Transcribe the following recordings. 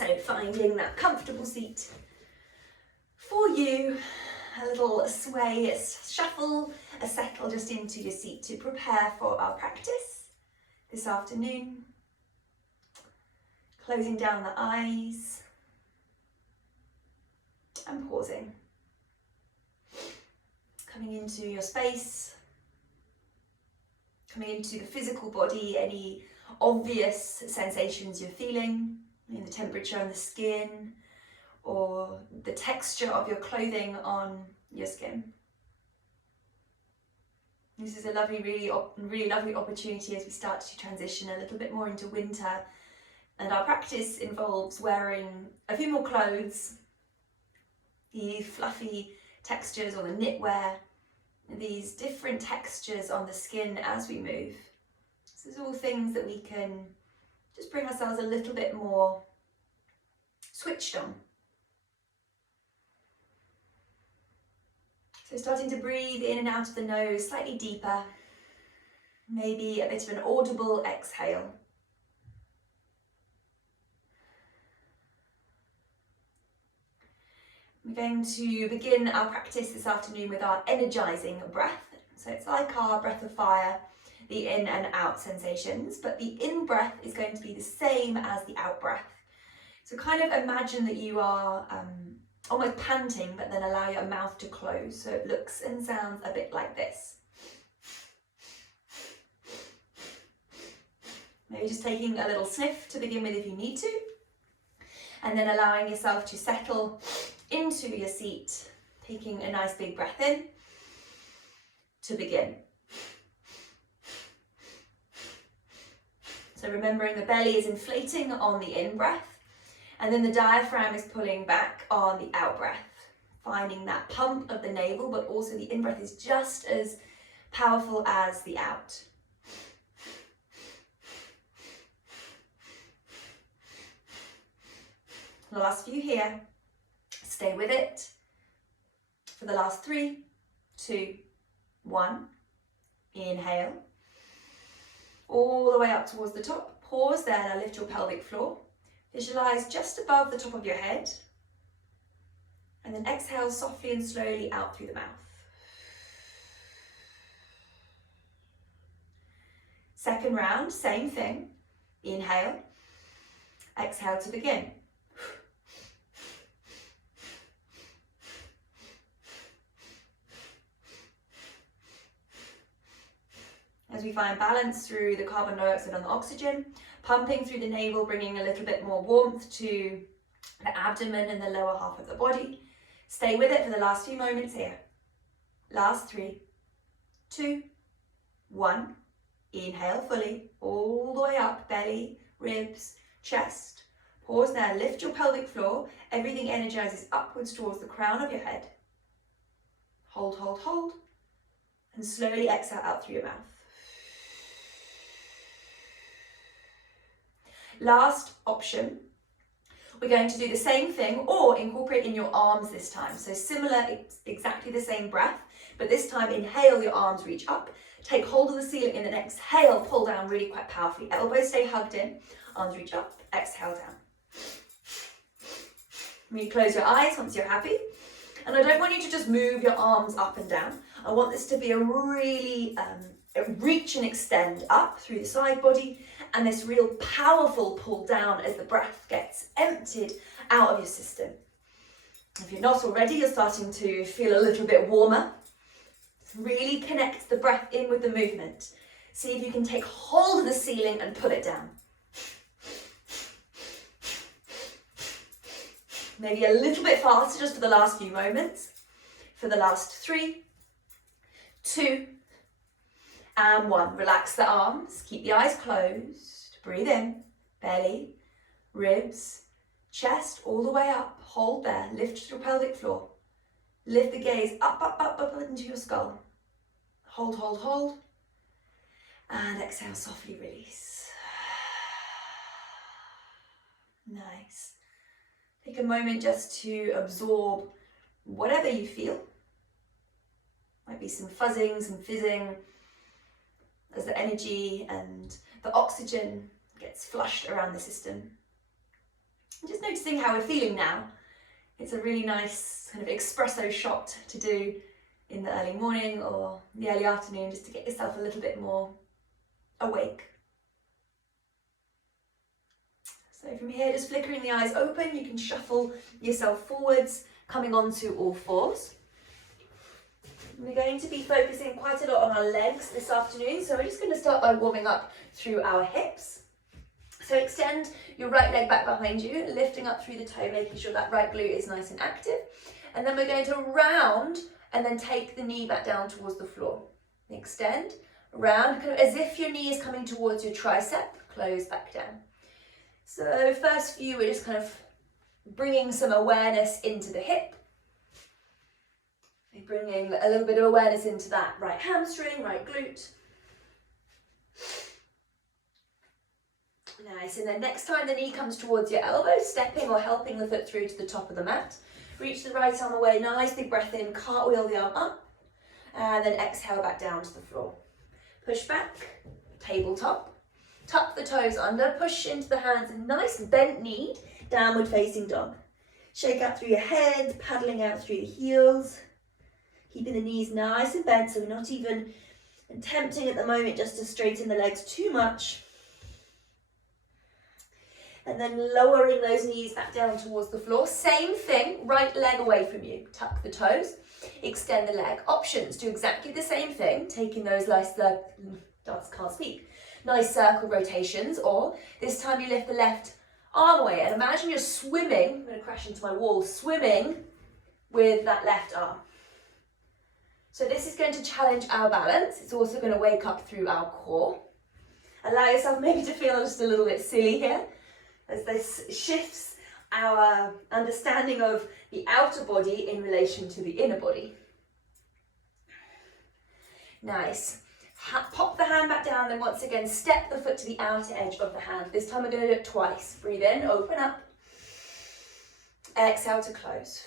So finding that comfortable seat for you, a little sway, a shuffle, a settle just into your seat to prepare for our practice this afternoon. Closing down the eyes and pausing. Coming into your space, coming into the physical body, any obvious sensations you're feeling in the temperature on the skin or the texture of your clothing on your skin. This is a lovely, really lovely opportunity as we start to transition a little bit more into winter, and our practice involves wearing a few more clothes, the fluffy textures or the knitwear, these different textures on the skin as we move. This is all things that we can just bring ourselves a little bit more switched on. So starting to breathe in and out of the nose slightly deeper, maybe a bit of an audible exhale. We're going to begin our practice this afternoon with our energizing breath. So it's like our breath of fire, the in and out sensations, but the in breath is going to be the same as the out breath. So kind of imagine that you are almost panting, but then allow your mouth to close. So it looks and sounds a bit like this. Maybe just taking a little sniff to begin with if you need to, and then allowing yourself to settle into your seat, taking a nice big breath in to begin. So remembering the belly is inflating on the in breath, and then the diaphragm is pulling back on the out breath, finding that pump of the navel, but also the in breath is just as powerful as the out. The last few here. Stay with it for the last 3, 2, 1. Inhale. All the way up towards the top. Pause there, now lift your pelvic floor. Visualize just above the top of your head. And then exhale softly and slowly out through the mouth. Second round, same thing. Inhale. Exhale to begin. As we find balance through the carbon dioxide and the oxygen, pumping through the navel, bringing a little bit more warmth to the abdomen and the lower half of the body. Stay with it for the last few moments here. Last 3, 2, 1. Inhale fully, all the way up, belly, ribs, chest. Pause now, lift your pelvic floor. Everything energizes upwards towards the crown of your head. Hold, hold, hold. And slowly exhale out through your mouth. Last option, we're going to do the same thing or incorporate in your arms this time. So similar, exactly the same breath, but this time inhale, your arms reach up. Take hold of the ceiling in an exhale, pull down really quite powerfully. Elbows stay hugged in, arms reach up, exhale down. You close your eyes once you're happy. And I don't want you to just move your arms up and down. I want this to be a really reach and extend up through the side body, and this real powerful pull down as the breath gets emptied out of your system. If you're not already, you're starting to feel a little bit warmer. Really connect the breath in with the movement. See if you can take hold of the ceiling and pull it down. Maybe a little bit faster just for the last few moments. For the last 3, 2, and 1. Relax the arms, keep the eyes closed. Breathe in, belly, ribs, chest, all the way up. Hold there, lift your pelvic floor. Lift the gaze up, up, up, up into your skull. Hold, hold, hold. And exhale, softly release. Nice. Take a moment just to absorb whatever you feel. Might be some fuzzing, some fizzing, as the energy and the oxygen gets flushed around the system. And just noticing how we're feeling now. It's a really nice kind of espresso shot to do in the early morning or the early afternoon, just to get yourself a little bit more awake. So from here, just flickering the eyes open, you can shuffle yourself forwards, coming onto all fours. We're going to be focusing quite a lot on our legs this afternoon, so we're just going to start by warming up through our hips. So extend your right leg back behind you, lifting up through the toe, making sure that right glute is nice and active. And then we're going to round and then take the knee back down towards the floor. Extend, round, kind of as if your knee is coming towards your tricep, close back down. So first few, we're just kind of bringing some awareness into the hip. Bringing a little bit of awareness into that right hamstring, right glute. Nice, and then next time the knee comes towards your elbow, stepping or helping the foot through to the top of the mat. Reach the right arm away, nice big breath in, cartwheel the arm up, and then exhale back down to the floor. Push back, tabletop. Tuck the toes under, push into the hands, and nice bent knee, downward facing dog. Shake out through your head, paddling out through the heels. Keeping the knees nice and bent, so we're not even attempting at the moment just to straighten the legs too much. And then lowering those knees back down towards the floor. Same thing, right leg away from you. Tuck the toes, extend the leg. Options, do exactly the same thing, taking those nice circle rotations, or this time you lift the left arm away and imagine you're swimming, I'm going to crash into my wall, swimming with that left arm. So this is going to challenge our balance. It's also going to wake up through our core. Allow yourself maybe to feel just a little bit silly here, as this shifts our understanding of the outer body in relation to the inner body. Nice. Pop the hand back down, then once again step the foot to the outer edge of the hand. This time we're going to do it twice. Breathe in, open up. Exhale to close.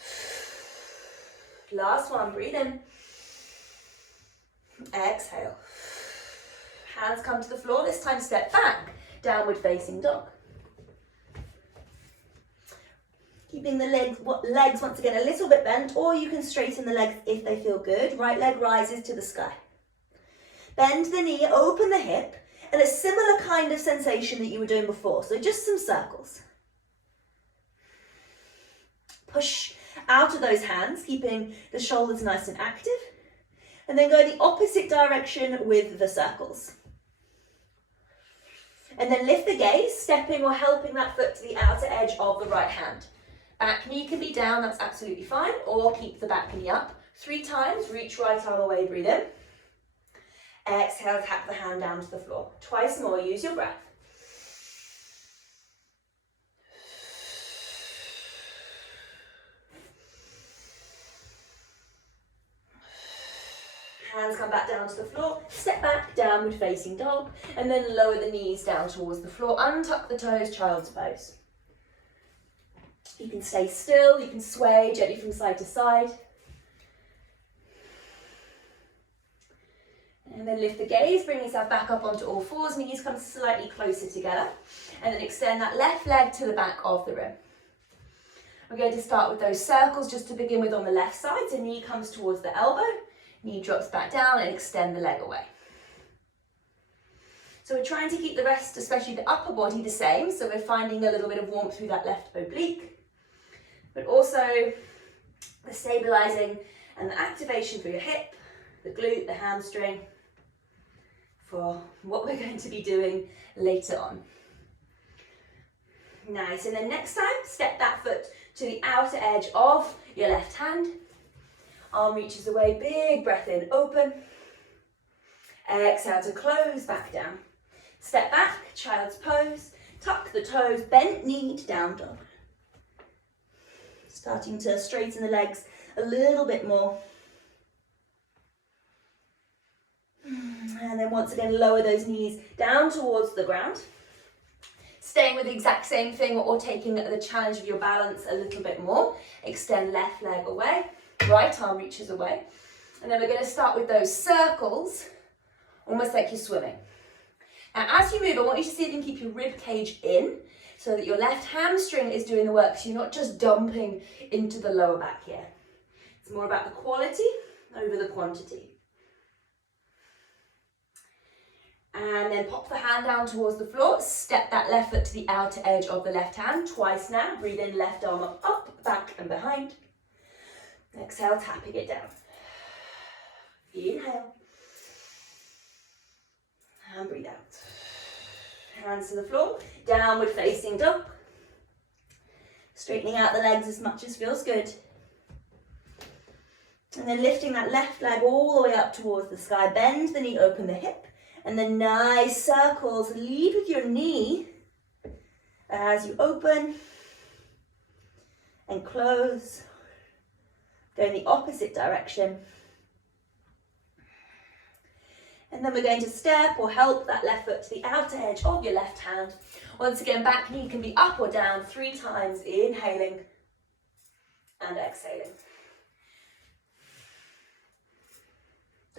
Last one, breathe in. Exhale. Hands come to the floor, this time step back, downward facing dog. Keeping the legs once again a little bit bent, or you can straighten the legs if they feel good. Right leg rises to the sky. Bend the knee, open the hip, and a similar kind of sensation that you were doing before. So just some circles. Push out of those hands, keeping the shoulders nice and active. And then go the opposite direction with the circles. And then lift the gaze, stepping or helping that foot to the outer edge of the right hand. Back knee can be down, that's absolutely fine, or keep the back knee up. 3 times, reach right arm away, breathe in. Exhale, tap the hand down to the floor. Twice more, use your breath. Hands come back down to the floor, step back, downward facing dog, and then lower the knees down towards the floor, untuck the toes, child's pose. You can stay still, you can sway gently from side to side. And then lift the gaze, bring yourself back up onto all fours, knees come slightly closer together, and then extend that left leg to the back of the rim. We're going to start with those circles just to begin with on the left side, so knee comes towards the elbow, knee drops back down and extend the leg away. So we're trying to keep the rest, especially the upper body, the same, so we're finding a little bit of warmth through that left oblique, but also the stabilizing and the activation through your hip, the glute, the hamstring, for what we're going to be doing later on. Nice, and then next time, step that foot to the outer edge of your left hand. Arm reaches away, big breath in, open. Exhale to close, back down. Step back, child's pose. Tuck the toes, bent knee to down dog. Starting to straighten the legs a little bit more. And then once again, lower those knees down towards the ground. Staying with the exact same thing or taking the challenge of your balance a little bit more. Extend left leg away, right arm reaches away. And then we're going to start with those circles, almost like you're swimming. Now as you move, I want you to see if you can keep your rib cage in. so that your left hamstring is doing the work, so you're not just dumping into the lower back here. It's more about the quality over the quantity. And then pop the hand down towards the floor, step that left foot to the outer edge of the left hand, twice now. Breathe in, left arm up, back and behind. Exhale, tapping it down. Inhale. And breathe out. Hands to the floor, downward facing dog. Straightening out the legs as much as feels good. And then lifting that left leg all the way up towards the sky. Bend the knee, open the hip. And then nice circles. Lead with your knee as you open and close. Go in the opposite direction. And then we're going to step or help that left foot to the outer edge of your left hand. Once again, back knee can be up or down 3 times, inhaling and exhaling.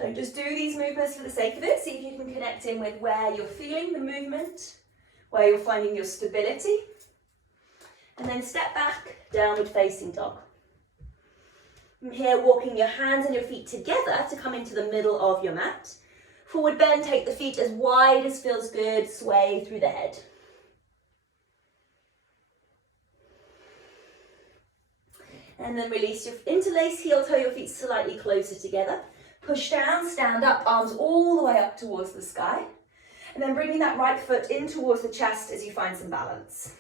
Don't just do these movements for the sake of it. See if you can connect in with where you're feeling the movement, where you're finding your stability. And then step back, downward facing dog. From here, walking your hands and your feet together to come into the middle of your mat. Forward bend, take the feet as wide as feels good, sway through the head. And then release your interlace, heel toe your feet slightly closer together. Push down, stand up, arms all the way up towards the sky. And then bringing that right foot in towards the chest as you find some balance.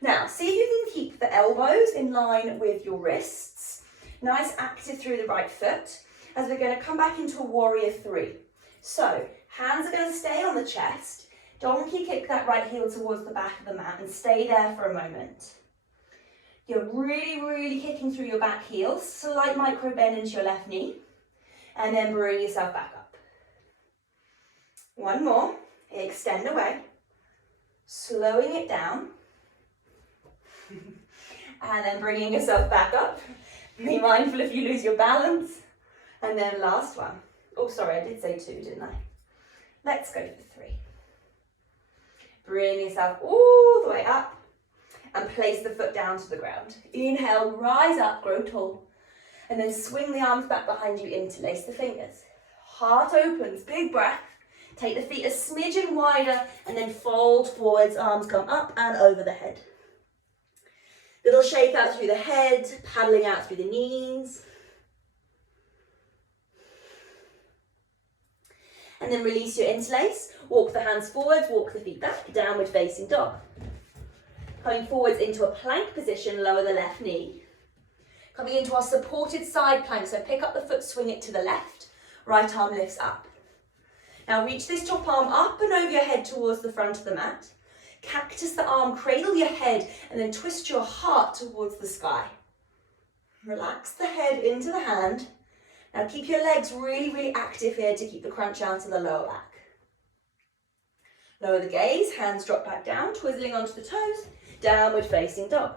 Now, see if you can keep the elbows in line with your wrists. Nice active through the right foot as we're going to come back into a warrior 3. So, hands are going to stay on the chest. Donkey kick that right heel towards the back of the mat and stay there for a moment. You're really kicking through your back heel. Slight micro bend into your left knee. And then bring yourself back up. One more. Extend away. Slowing it down. And then bringing yourself back up. Be mindful if you lose your balance. And then last one. Oh, sorry, I did say 2, didn't I? Let's go for 3. Bring yourself all the way up. And place the foot down to the ground. Inhale, rise up, grow tall. And then swing the arms back behind you, interlace the fingers. Heart opens, big breath. Take the feet a smidgen wider and then fold forwards, arms come up and over the head. Little shake out through the head, paddling out through the knees. And then release your interlace. Walk the hands forwards, walk the feet back, downward facing dog. Coming forwards into a plank position, lower the left knee. Coming into our supported side plank, so pick up the foot, swing it to the left, right arm lifts up. Now reach this top arm up and over your head towards the front of the mat. Cactus the arm, cradle your head, and then twist your heart towards the sky. Relax the head into the hand. Now keep your legs really active here to keep the crunch out to the lower back. Lower the gaze, hands drop back down, twizzling onto the toes, downward facing dog.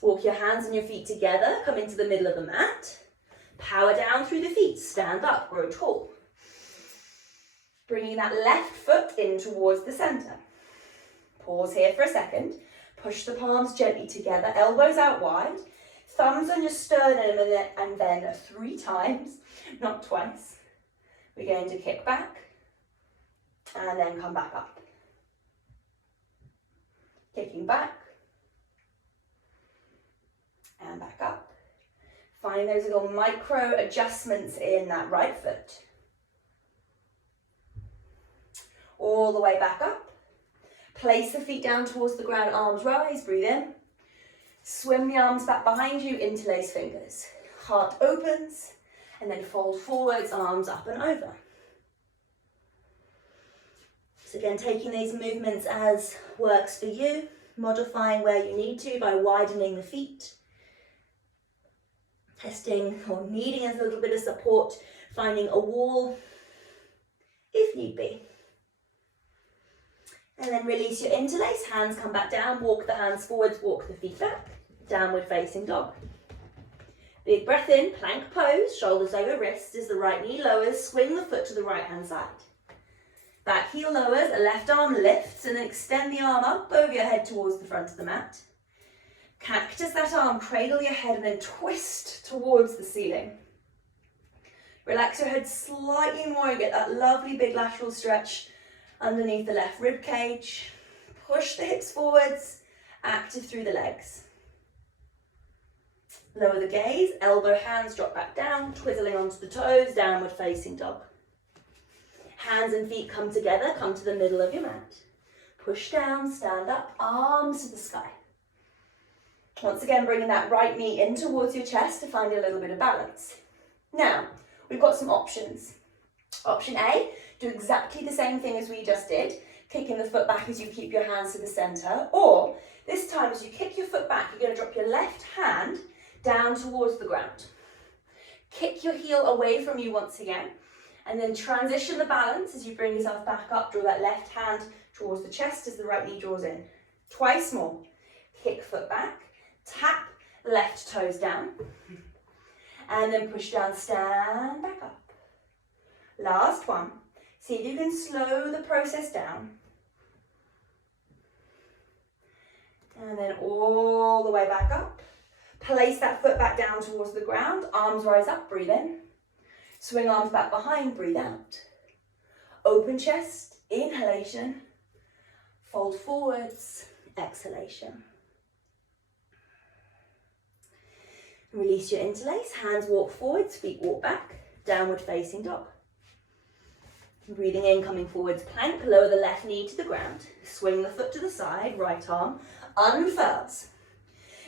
Walk your hands and your feet together, come into the middle of the mat. Power down through the feet, stand up, grow tall. Bringing that left foot in towards the center. Pause here for a second. Push the palms gently together, elbows out wide. Thumbs on your sternum and then 3 times, not twice. We're going to kick back and then come back up. Kicking back. And back up. Finding those little micro adjustments in that right foot. All the way back up. Place the feet down towards the ground, arms rise, breathe in. Swim the arms back behind you, interlace fingers. Heart opens, and then fold forwards, arms up and over. So again, taking these movements as works for you, modifying where you need to by widening the feet. Testing or needing a little bit of support, finding a wall if need be. And then release your interlace, hands come back down, walk the hands forwards, walk the feet back, downward facing dog. Big breath in, plank pose, shoulders over wrists as the right knee lowers, swing the foot to the right hand side. Back heel lowers, a left arm lifts, and then extend the arm up over your head towards the front of the mat. Cactus that arm, cradle your head, and then twist towards the ceiling. Relax your head slightly more and get that lovely big lateral stretch underneath the left rib cage. Push the hips forwards, active through the legs. Lower the gaze, elbow hands drop back down, twizzling onto the toes, downward facing dog. Hands and feet come together, come to the middle of your mat. Push down, stand up, arms to the sky. Once again, bringing that right knee in towards your chest to find a little bit of balance. Now, we've got some options. Option A, do exactly the same thing as we just did, kicking the foot back as you keep your hands to the center. Or, this time as you kick your foot back, you're going to drop your left hand down towards the ground. Kick your heel away from you once again, and then transition the balance as you bring yourself back up. Draw that left hand towards the chest as the right knee draws in. Twice more. Kick foot back, tap left toes down, and then push down, stand back up. Last one. See if you can slow the process down. And then all the way back up. Place that foot back down towards the ground. Arms rise up, breathe in. Swing arms back behind, breathe out. Open chest, inhalation. Fold forwards, exhalation. Release your interlace, hands walk forwards, feet walk back, downward facing dog. Breathing in, coming forwards, plank, lower the left knee to the ground, swing the foot to the side, right arm unfurls.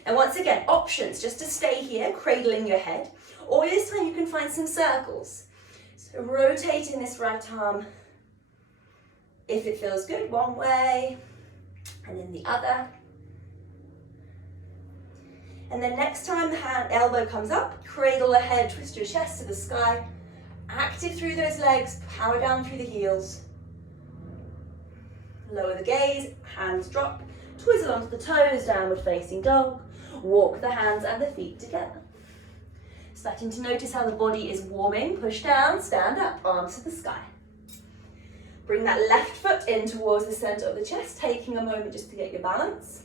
And once again, options, just to stay here, cradling your head, or this time you can find some circles. So rotating this right arm, if it feels good, one way, and then the other. And then next time the elbow comes up, cradle the head, twist your chest to the sky, active through those legs, power down through the heels. Lower the gaze, hands drop, twizzle onto the toes, downward facing dog. Walk the hands and the feet together. Starting to notice how the body is warming. Push down, stand up, arms to the sky. Bring that left foot in towards the center of the chest, taking a moment just to get your balance.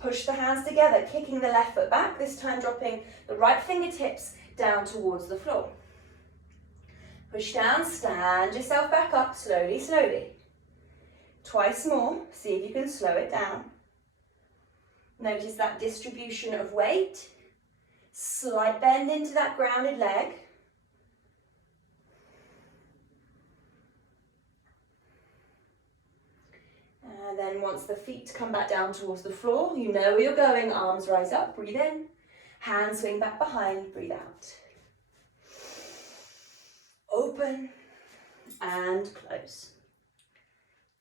Push the hands together, kicking the left foot back, this time dropping the right fingertips down towards the floor. Push down, stand yourself back up, slowly, slowly. Twice more, see if you can slow it down. Notice that distribution of weight. Slight bend into that grounded leg. And then once the feet come back down towards the floor, you know where you're going, arms rise up, breathe in. Hands swing back behind, breathe out. Open and close.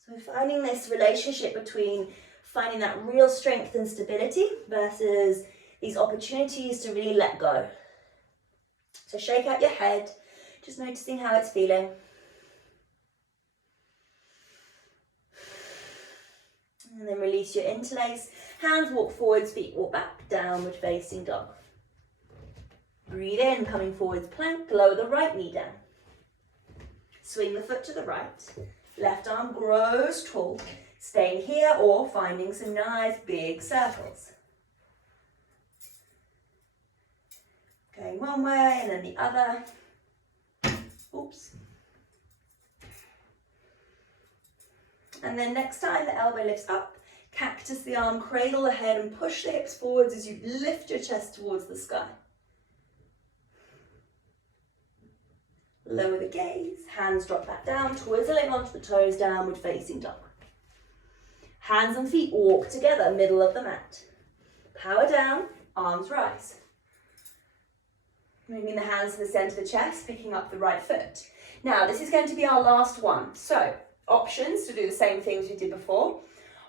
So finding this relationship between finding that real strength and stability versus these opportunities to really let go. So shake out your head, just noticing how it's feeling. And then release your interlace. Hands walk forwards, feet walk back, downward facing dog. Breathe in, coming forwards, plank, lower the right knee down. Swing the foot to the right. Left arm grows tall. Staying here or finding some nice big circles. Going one way and then the other. Oops. And then next time the elbow lifts up, cactus the arm, cradle the head and push the hips forwards as you lift your chest towards the sky. Lower the gaze, hands drop back down, twizzling onto the toes, downward facing dog. Hands and feet walk together, middle of the mat. Power down, arms rise. Moving the hands to the center of the chest, picking up the right foot. Now, this is going to be our last one. So, options to do the same things we did before.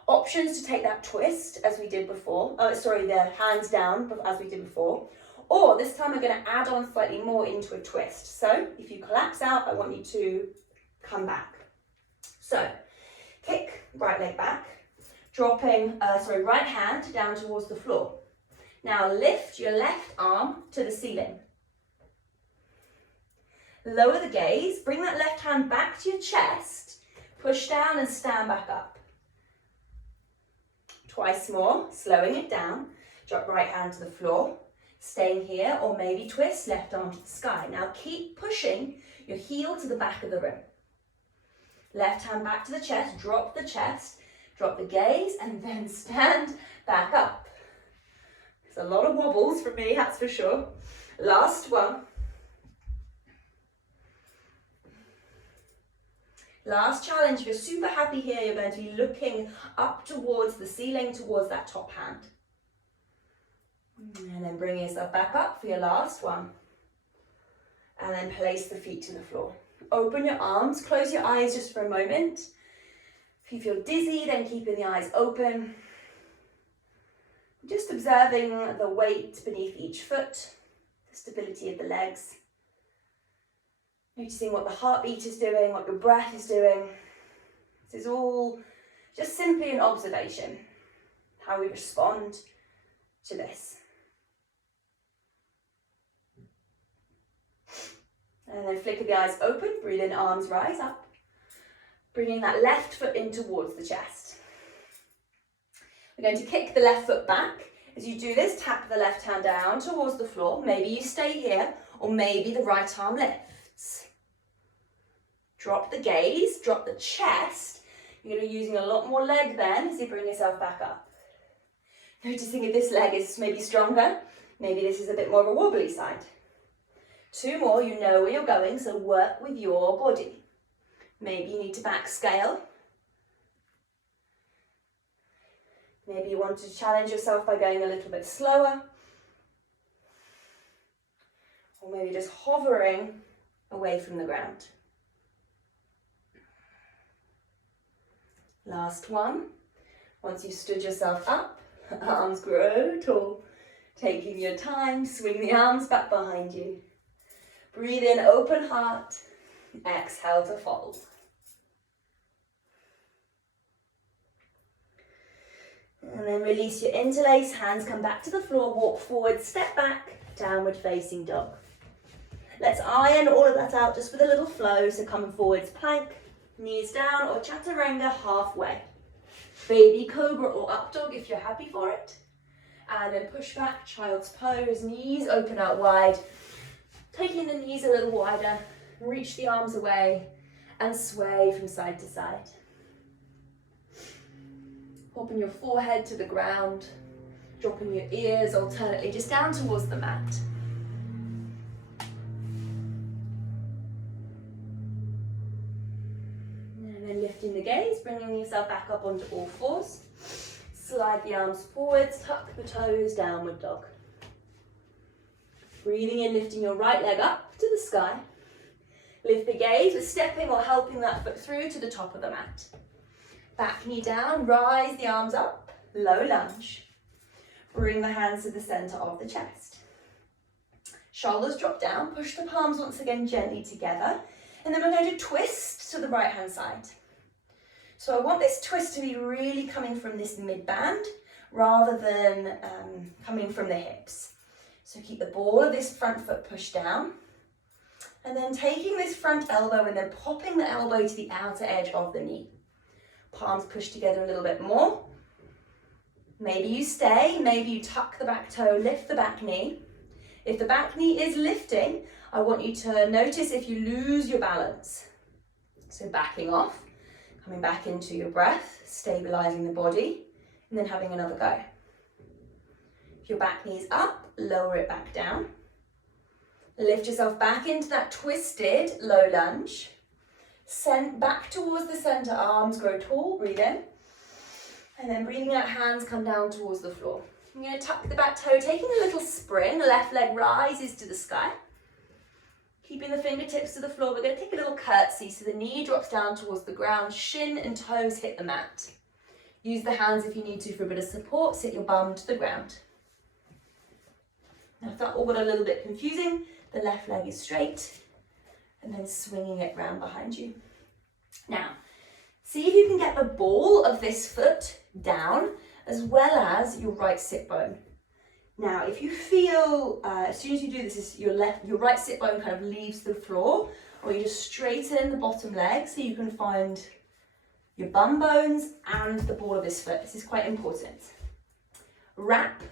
Options to take that twist as we did before. The hands down as we did before. Or this time we're going to add on slightly more into a twist. So, if you collapse out, I want you to come back. So, kick right leg back. Dropping, right hand down towards the floor. Now lift your left arm to the ceiling. Lower the gaze, bring that left hand back to your chest, push down and stand back up. Twice more, slowing it down, drop right hand to the floor, staying here, or maybe twist left arm to the sky. Now keep pushing your heel to the back of the room. Left hand back to the chest, drop the gaze, and then stand back up. There's a lot of wobbles from me, that's for sure. Last one. Last challenge. If you're super happy here, you're going to be looking up towards the ceiling, towards that top hand. And then bring yourself back up for your last one. And then place the feet to the floor. Open your arms, close your eyes just for a moment. If you feel dizzy, then keeping the eyes open. Just observing the weight beneath each foot, the stability of the legs. Noticing what the heartbeat is doing, what your breath is doing. This is all just simply an observation, how we respond to this. And then flicker the eyes open, breathe in, arms rise up. Bringing that left foot in towards the chest. We're going to kick the left foot back. As you do this, tap the left hand down towards the floor. Maybe you stay here, or maybe the right arm lifts. Drop the gaze, drop the chest. You're going to be using a lot more leg then as you bring yourself back up. Noticing if this leg is maybe stronger, maybe this is a bit more of a wobbly side. 2 more, you know where you're going, so work with your body. Maybe you need to back scale. Maybe you want to challenge yourself by going a little bit slower. Or maybe just hovering away from the ground. Last one. Once you've stood yourself up, arms grow tall. Taking your time, swing the arms back behind you. Breathe in, open heart. Exhale to fold. And then release your interlace, hands come back to the floor, walk forward, step back, downward facing dog. Let's iron all of that out just with a little flow, so coming forwards, plank, knees down, or chaturanga halfway. Baby cobra or up dog if you're happy for it. And then push back, child's pose, knees open out wide. Taking the knees a little wider, reach the arms away, and sway from side to side. Popping your forehead to the ground, dropping your ears alternately just down towards the mat. And then lifting the gaze, bringing yourself back up onto all fours. Slide the arms forwards, tuck the toes, downward dog. Breathing in, lifting your right leg up to the sky. Lift the gaze with stepping or helping that foot through to the top of the mat. Back knee down, rise the arms up, low lunge. Bring the hands to the center of the chest. Shoulders drop down, push the palms once again gently together, and then we're going to twist to the right hand side. So I want this twist to be really coming from this mid band rather than coming from the hips. So keep the ball of this front foot pushed down, and then taking this front elbow and then popping the elbow to the outer edge of the knee. Palms push together a little bit more. Maybe you stay, maybe you tuck the back toe, lift the back knee. If the back knee is lifting, I want you to notice if you lose your balance. So backing off, coming back into your breath, stabilizing the body, and then having another go. If your back knee is up, lower it back down. Lift yourself back into that twisted low lunge. Send back towards the center, arms grow tall, breathe in. And then breathing out, hands come down towards the floor. I'm going to tuck the back toe, taking a little spring, left leg rises to the sky. Keeping the fingertips to the floor, we're going to take a little curtsy, so the knee drops down towards the ground, shin and toes hit the mat. Use the hands if you need to for a bit of support, sit your bum to the ground. Now if that all got a little bit confusing, the left leg is straight, and then swinging it round behind you. Now, see if you can get the ball of this foot down as well as your right sit bone. Now, if you feel, as soon as you do this, your right sit bone kind of leaves the floor, or you just straighten the bottom leg so you can find your bum bones and the ball of this foot. This is quite important. Wrap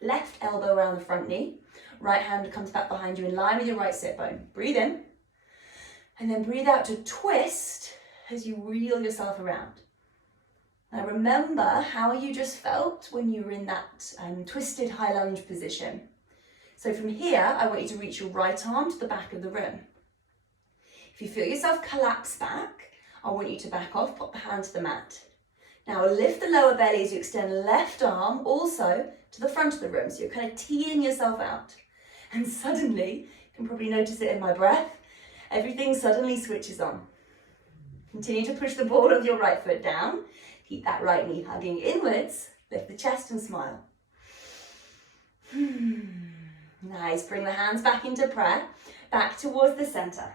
left elbow around the front knee. Right hand comes back behind you in line with your right sit bone. Breathe in. And then breathe out to twist as you reel yourself around. Now remember how you just felt when you were in that twisted high lunge position. So from here, I want you to reach your right arm to the back of the room. If you feel yourself collapse back, I want you to back off, pop the hand to the mat. Now lift the lower belly as you extend left arm also to the front of the room. So you're kind of teeing yourself out. And suddenly, you can probably notice it in my breath, everything suddenly switches on. Continue to push the ball of your right foot down. Keep that right knee hugging inwards. Lift the chest and smile. Nice. Bring the hands back into prayer. Back towards the center.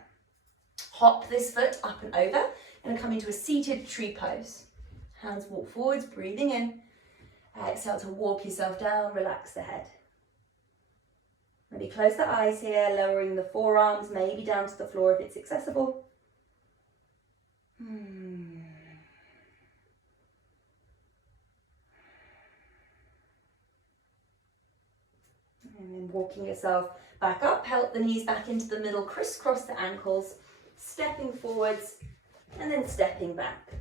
Hop this foot up and over. And come into a seated tree pose. Hands walk forwards, breathing in. Exhale to walk yourself down. Relax the head. Maybe close the eyes here, lowering the forearms, maybe down to the floor if it's accessible. And then walking yourself back up, help the knees back into the middle, crisscross the ankles, stepping forwards and then stepping back.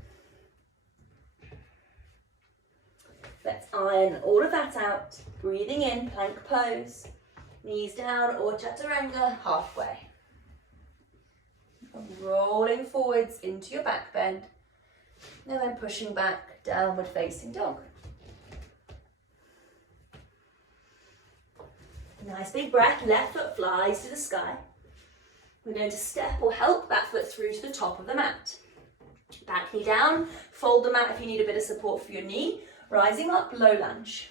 Let's iron all of that out. Breathing in, plank pose. Knees down or chaturanga, halfway. Rolling forwards into your back bend. And then pushing back, downward facing dog. Nice big breath, left foot flies to the sky. We're going to step or help that foot through to the top of the mat. Back knee down, fold the mat if you need a bit of support for your knee. Rising up, low lunge.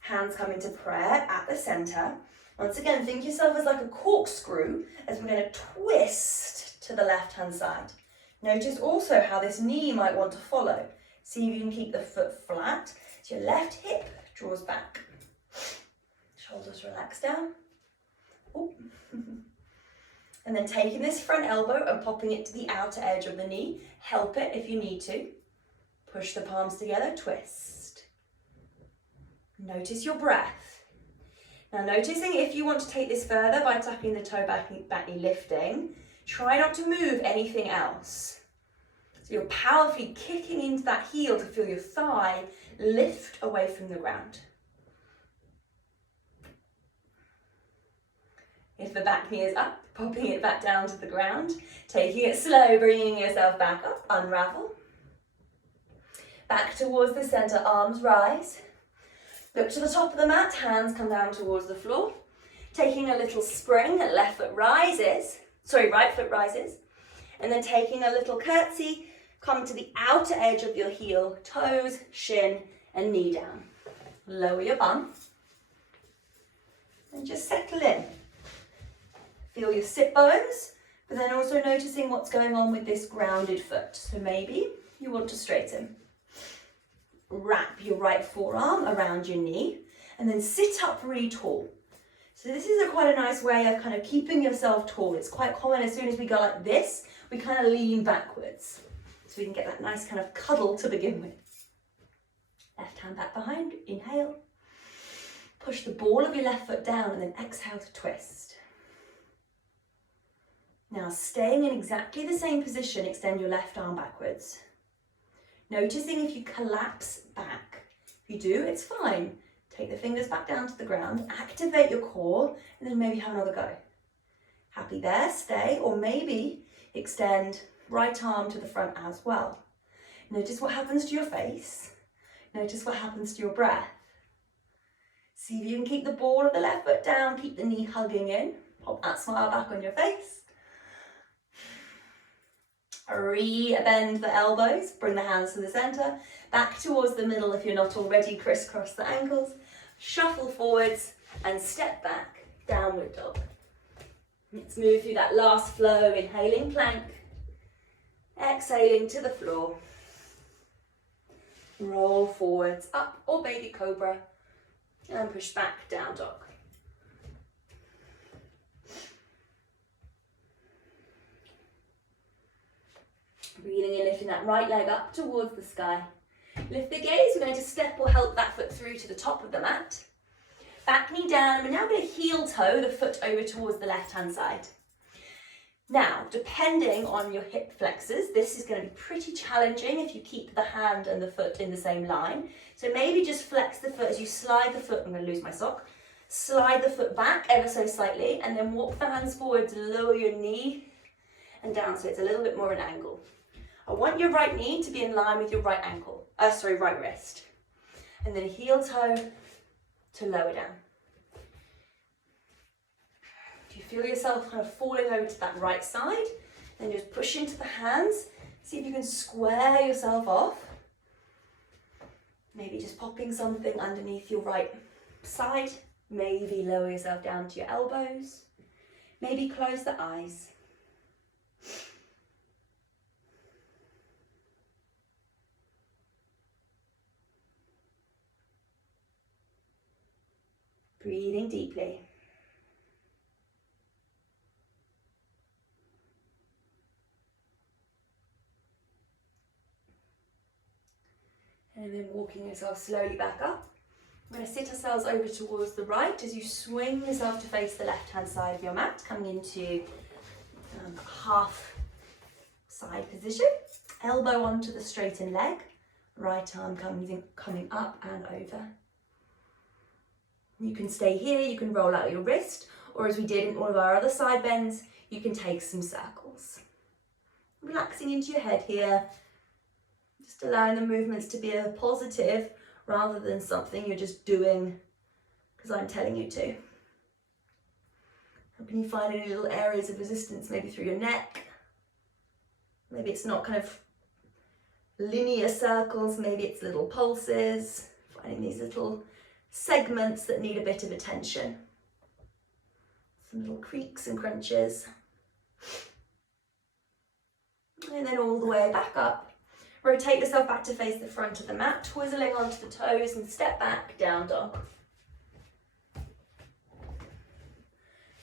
Hands come into prayer at the center. Once again, think yourself as like a corkscrew as we're going to twist to the left-hand side. Notice also how this knee might want to follow. See if you can keep the foot flat. So your left hip draws back. Shoulders relax down. Ooh. And then taking this front elbow and popping it to the outer edge of the knee. Help it if you need to. Push the palms together, twist. Notice your breath. Now noticing if you want to take this further by tucking the toe back knee lifting, try not to move anything else. So you're powerfully kicking into that heel to feel your thigh lift away from the ground. If the back knee is up, popping it back down to the ground, taking it slow, bringing yourself back up, unravel. Back towards the center, arms rise. Look to the top of the mat, hands come down towards the floor. Taking a little spring, right foot rises. And then taking a little curtsy, come to the outer edge of your heel, toes, shin, and knee down. Lower your bum. And just settle in. Feel your sit bones, but then also noticing what's going on with this grounded foot. So maybe you want to straighten. Wrap your right forearm around your knee and then sit up really tall. So this is quite a nice way of kind of keeping yourself tall. It's quite common as soon as we go like this, we kind of lean backwards. So we can get that nice kind of cuddle to begin with. Left hand back behind, inhale. Push the ball of your left foot down and then exhale to twist. Now staying in exactly the same position, extend your left arm backwards. Noticing if you collapse back. If you do, it's fine. Take the fingers back down to the ground, activate your core, and then maybe have another go. Happy there, stay, or maybe extend right arm to the front as well. Notice what happens to your face. Notice what happens to your breath. See if you can keep the ball of the left foot down, keep the knee hugging in. Pop that smile back on your face. Re-bend the elbows, bring the hands to the center, back towards the middle if you're not already, crisscross the ankles, shuffle forwards and step back, downward dog. Let's move through that last flow, inhaling plank, exhaling to the floor. Roll forwards, up or baby cobra, And push back, down dog. Breathing in, lifting that right leg up towards the sky. Lift the gaze, we're going to step or help that foot through to the top of the mat. Back knee down, we're now going to heel toe the foot over towards the left hand side. Now, depending on your hip flexors, this is going to be pretty challenging if you keep the hand and the foot in the same line. So maybe just flex the foot as you slide the foot, I'm going to lose my sock, slide the foot back ever so slightly, and then walk the hands forward to lower your knee and down so it's a little bit more an angle. I want your right knee to be in line with your right ankle, right wrist. And then heel toe to lower down. If you feel yourself kind of falling over to that right side, then just push into the hands. See if you can square yourself off. Maybe just popping something underneath your right side. Maybe lower yourself down to your elbows. Maybe close the eyes. Breathing deeply. And then walking yourself slowly back up. We're going to sit ourselves over towards the right as you swing yourself to face the left-hand side of your mat, coming into half side position. Elbow onto the straightened leg. Right arm coming up and over. You can stay here, you can roll out your wrist, or as we did in all of our other side bends, you can take some circles. Relaxing into your head here, just allowing the movements to be a positive rather than something you're just doing because I'm telling you to. Can you find any little areas of resistance, maybe through your neck? Maybe it's not kind of linear circles, maybe it's little pulses, finding these little segments that need a bit of attention. Some little creaks and crunches. And then all the way back up. Rotate yourself back to face the front of the mat, twizzling onto the toes and step back, down dog.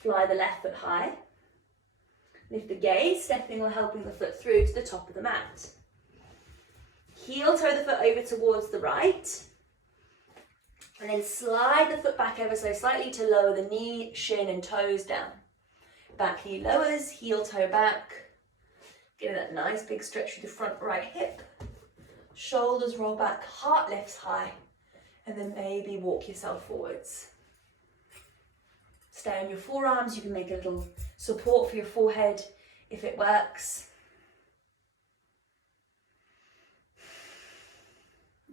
Fly the left foot high. Lift the gaze, stepping or helping the foot through to the top of the mat. Heel toe the foot over towards the right. And then slide the foot back ever so slightly to lower the knee, shin and toes down. Back knee lowers, heel toe back. Getting that nice big stretch through the front right hip. Shoulders roll back, heart lifts high. And then maybe walk yourself forwards. Stay on your forearms, you can make a little support for your forehead if it works.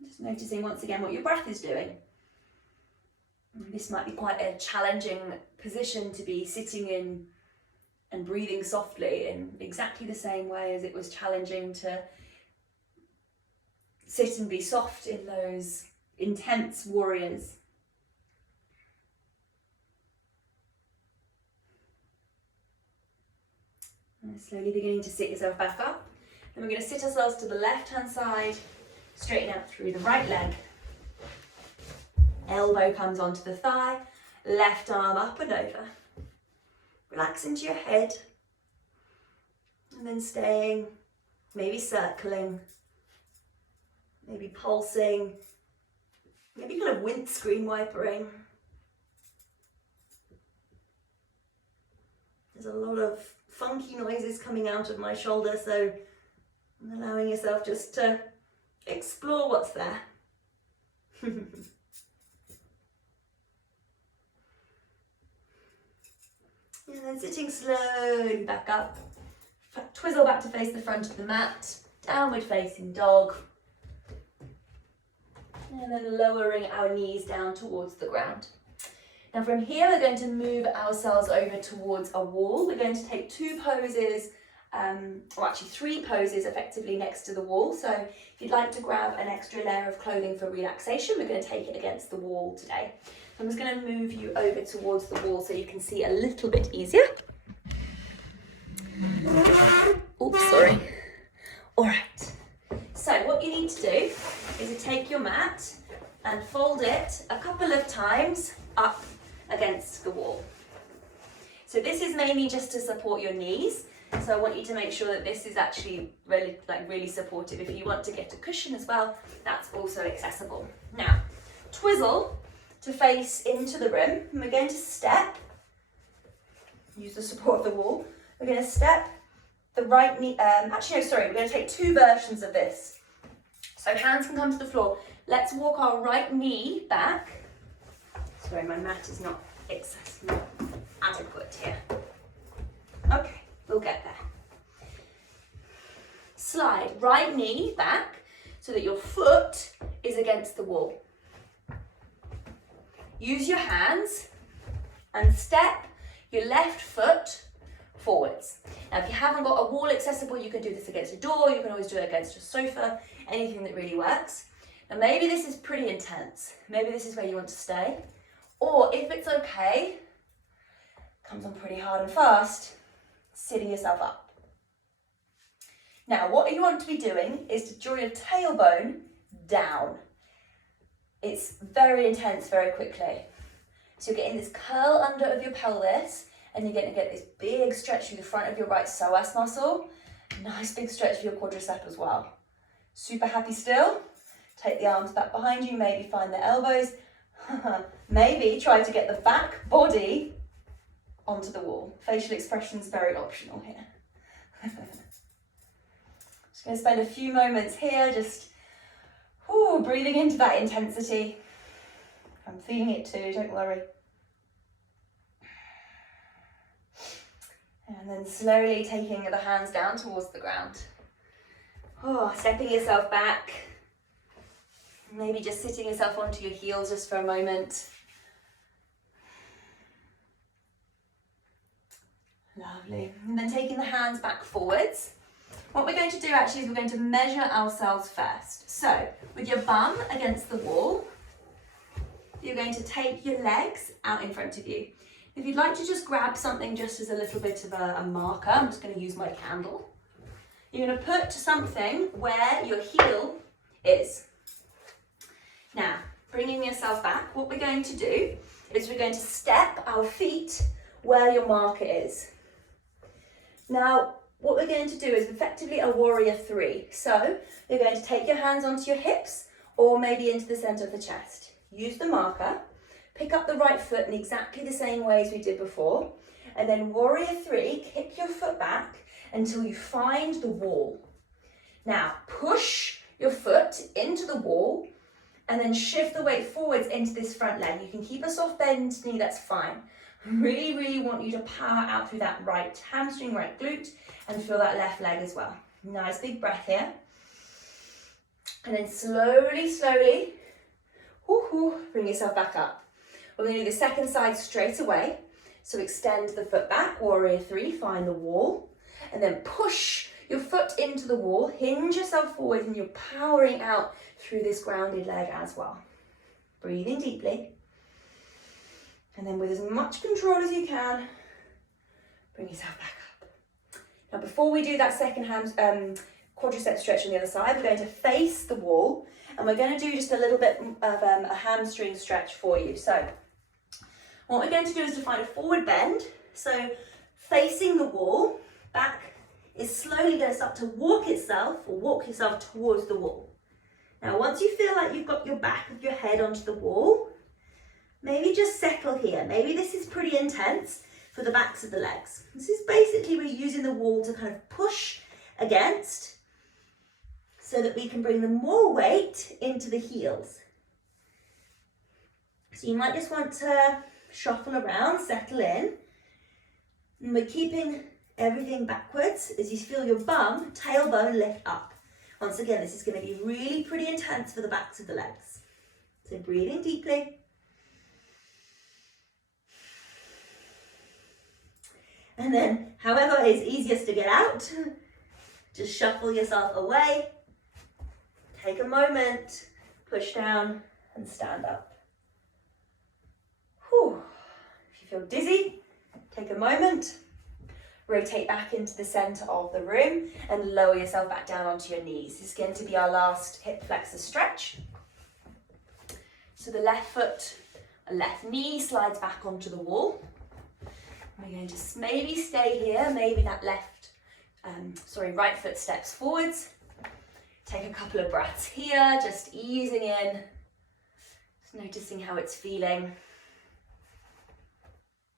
Just noticing once again what your breath is doing. This might be quite a challenging position to be sitting in and breathing softly in exactly the same way as it was challenging to sit and be soft in those intense warriors. And slowly beginning to sit yourself back up. Then we're going to sit ourselves to the left-hand side, straighten out through the right leg. Elbow comes onto the thigh, left arm up and over. Relax into your head. And then staying, maybe circling, maybe pulsing, maybe kind of windscreen wipering. There's a lot of funky noises coming out of my shoulder, so I'm allowing yourself just to explore what's there. And then sitting slowly back up, twizzle back to face the front of the mat, downward facing dog. And then lowering our knees down towards the ground. Now from here, we're going to move ourselves over towards a wall. We're going to take two poses, or actually three poses effectively next to the wall. So if you'd like to grab an extra layer of clothing for relaxation, we're going to take it against the wall today. I'm just going to move you over towards the wall so you can see a little bit easier. Oops, sorry. All right. So what you need to do is to take your mat, and fold it a couple of times up against the wall. So this is mainly just to support your knees. So I want you to make sure that this is actually really supportive. If you want to get a cushion as well, that's also accessible. Now, twizzle to face into the room. And we're going to step, use the support of the wall. We're going to step the right knee, we're going to take two versions of this. So hands can come to the floor. Let's walk our right knee back. Sorry, my mat is not adequate here. Okay, we'll get there. Slide right knee back so that your foot is against the wall. Use your hands and step your left foot forwards. Now, if you haven't got a wall accessible, you can do this against a door, you can always do it against a sofa, anything that really works. Now, maybe this is pretty intense. Maybe this is where you want to stay. Or if it's okay, comes on pretty hard and fast, sitting yourself up. Now, what you want to be doing is to draw your tailbone down. It's very intense very quickly. So you're getting this curl under of your pelvis, and you're going to get this big stretch through the front of your right psoas muscle. Nice big stretch for your quadricep as well. Super happy still? Take the arms back behind you, maybe find the elbows. Maybe try to get the back body onto the wall. Facial expression's very optional here. Just going to spend a few moments here, just breathing into that intensity. I'm feeling it too, don't worry. And then slowly taking the hands down towards the ground. Stepping yourself back. Maybe just sitting yourself onto your heels just for a moment. Lovely. And then taking the hands back forwards. What we're going to do actually is we're going to measure ourselves first. So with your bum against the wall, you're going to take your legs out in front of you. If you'd like to just grab something just as a little bit of a marker, I'm just going to use my candle. You're going to put something where your heel is. Now, bringing yourself back, what we're going to do is we're going to step our feet where your marker is. Now, what we're going to do is effectively a warrior 3. So, you're going to take your hands onto your hips or maybe into the center of the chest. Use the marker, pick up the right foot in exactly the same way as we did before, and then warrior 3, kick your foot back until you find the wall. Now, push your foot into the wall and then shift the weight forwards into this front leg. You can keep a soft bend knee, that's fine. I really, really want you to power out through that right hamstring, right glute, and feel that left leg as well. Nice big breath here. And then slowly, slowly, bring yourself back up. We're going to do the second side straight away. So extend the foot back, warrior 3, find the wall, and then push your foot into the wall, hinge yourself forward, and you're powering out through this grounded leg as well. Breathing deeply. And then with as much control as you can, bring yourself back up. Now before we do that second quadricep stretch on the other side, we're going to face the wall, and we're going to do just a little bit of a hamstring stretch for you. So what we're going to do is to find a forward bend. So facing the wall, back is slowly going to start to walk yourself towards the wall. Now once you feel like you've got your back of your head onto the wall, maybe just settle here. Maybe this is pretty intense for the backs of the legs. This is basically we're using the wall to kind of push against so that we can bring the more weight into the heels. So you might just want to shuffle around, settle in. And we're keeping everything backwards as you feel your bum, tailbone lift up. Once again, this is going to be really pretty intense for the backs of the legs. So breathing deeply. And then, however is easiest to get out, just shuffle yourself away. Take a moment, push down and stand up. Whew. If you feel dizzy, take a moment. Rotate back into the center of the room and lower yourself back down onto your knees. This is going to be our last hip flexor stretch. So the left knee slides back onto the wall. We're going to maybe stay here, maybe that right foot steps forwards. Take a couple of breaths here, just easing in, just noticing how it's feeling.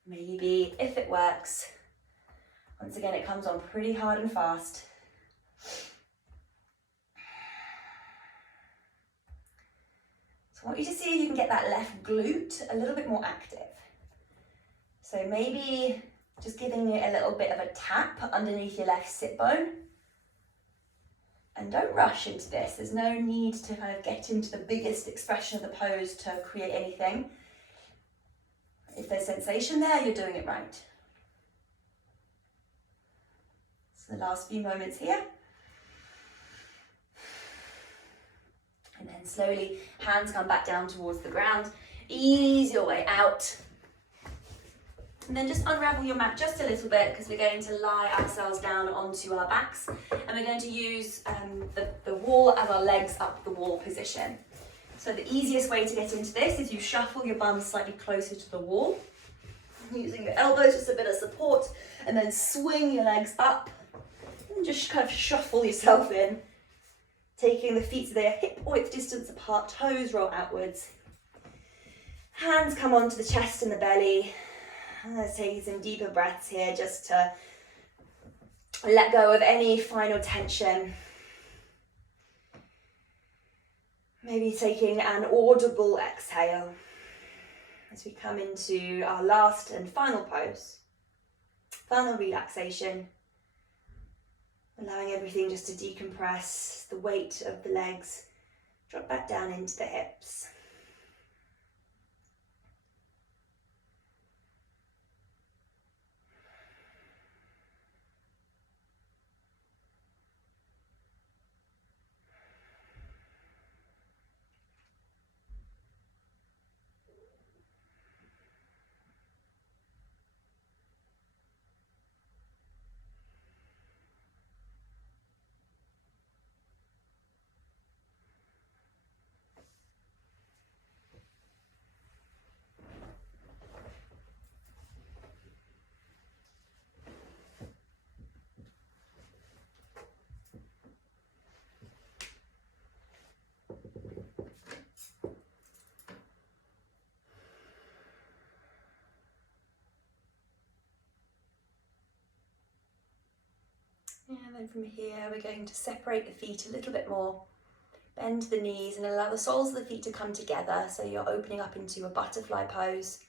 Maybe, if it works, once again, it comes on pretty hard and fast. So I want you to see if you can get that left glute a little bit more active. So maybe just giving it a little bit of a tap underneath your left sit bone. And don't rush into this. There's no need to kind of get into the biggest expression of the pose to create anything. If there's sensation there, you're doing it right. So the last few moments here. And then slowly, hands come back down towards the ground. Ease your way out. And then just unravel your mat just a little bit, because we're going to lie ourselves down onto our backs. And we're going to use the wall as our legs up the wall position. So the easiest way to get into this is you shuffle your bum slightly closer to the wall, using your elbows, just a bit of support, and then swing your legs up and just kind of shuffle yourself in, taking the feet to their hip width distance apart, toes roll outwards. Hands come onto the chest and the belly. Let's take some deeper breaths here just to let go of any final tension. Maybe taking an audible exhale as we come into our last and final pose. Final relaxation. Allowing everything just to decompress, the weight of the legs drop back down into the hips. And then from here, we're going to separate the feet a little bit more. Bend the knees and allow the soles of the feet to come together. So you're opening up into a butterfly pose.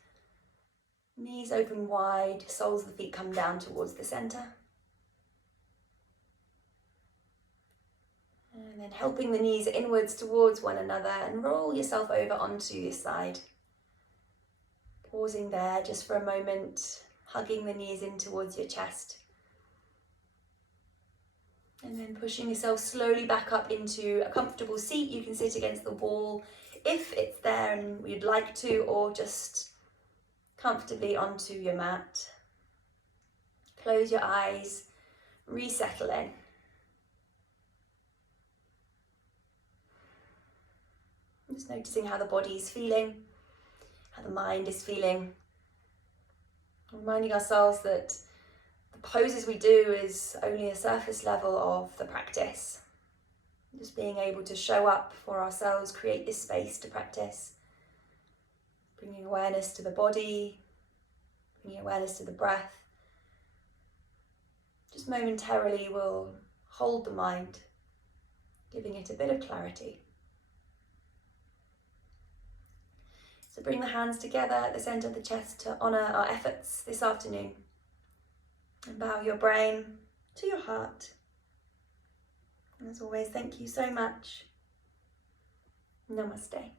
Knees open wide, soles of the feet come down towards the center. And then helping the knees inwards towards one another and roll yourself over onto your side. Pausing there just for a moment, hugging the knees in towards your chest. And then pushing yourself slowly back up into a comfortable seat. You can sit against the wall if it's there and you'd like to, or just comfortably onto your mat. Close your eyes, resettle in. Just noticing how the body is feeling, how the mind is feeling. Reminding ourselves that the poses we do is only a surface level of the practice. Just being able to show up for ourselves, create this space to practice. Bringing awareness to the body, bringing awareness to the breath. Just momentarily we'll hold the mind, giving it a bit of clarity. So bring the hands together at the center of the chest to honor our efforts this afternoon. And bow your brain to your heart. And as always, thank you so much. Namaste.